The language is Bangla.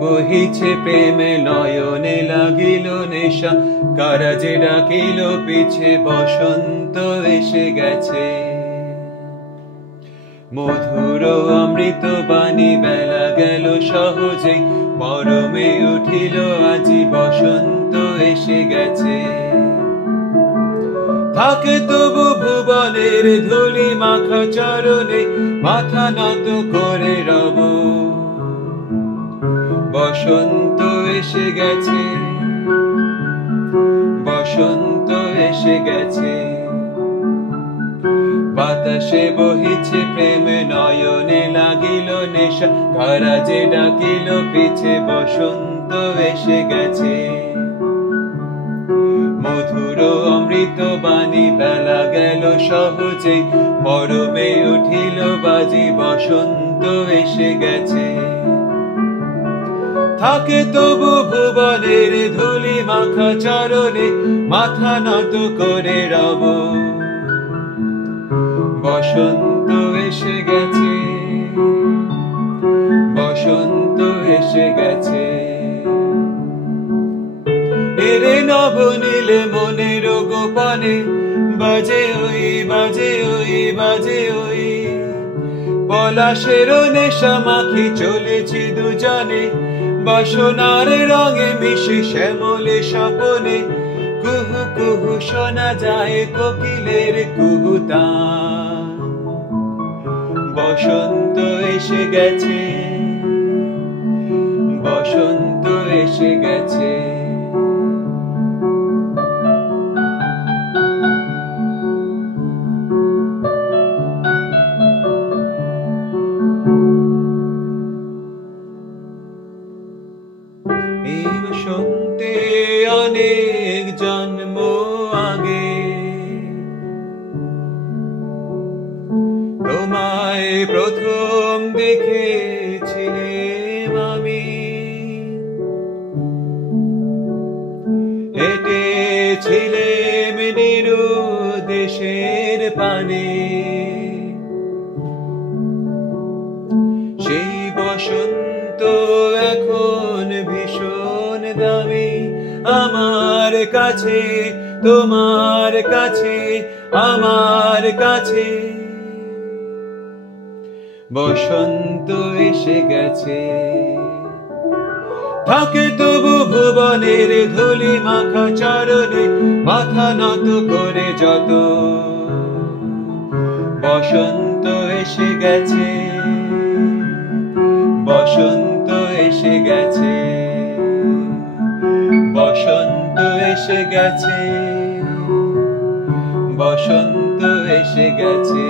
বহিছে প্রেমে নয়নে লাগিল নেশা, কারা যে ডাকিল পিছে বসন্ত এসে গেছে। মধুর অমৃত বাণী বেলা গেল সহজে, মরমে উঠিল আজি বসন্ত এসে গেছে। থাকে তবু ভুবনের ধুলি মাখা চরণে, মাথা নত করে রব। বসন্ত এসে গেছে, বসন্ত এসে গেছে। বাতাসে বহিছে প্রেমে নয়নে লাগিল নেশা, কারা যে ডাকিল পিছে বসন্ত এসে গেছে। মধুর অমৃত বাণী বেলা গেল সহজে, মরমে উঠিল বাজি বসন্ত এসে গেছে। থাকে তবু ভুবনের ধুলি মাখা চরণে, মাথা নত করে রব। বসন্ত এসে গেছে, বসন্ত এসে গেছে। এরে নবনীলে মনের গোপনে, বাজে ওই বাজে ওই বাজে ওই। পলাশের নেশা মাখি চলেছি দুজনে, বাসনার রঙে মিশে শ্যামলে স্বপনে। কুহু কুহু শোনা যায় কোকিলের কুহুতান। বসন্ত এসে গেছে, বসন্ত এসে গেছে। এই বসন্তে অনেক জন্ম আগে তোমায় প্রথম দেখেছিলাম আমি। হেঁটেছিলাম নিরু দেশের পানে, সেই বসন্ত এখন ভীষণ দামি আমার কাছে, তোমার কাছে, আমার কাছে। বসন্ত এসে গেছে। থাকে তবু ভুবনের ধুলি মাখা চরণে, মাথা নত করে যত। বসন্ত এসে গেছে, বসন্ত এসে গেছে, বসন্ত এসে গেছে, বসন্ত এসে গেছে।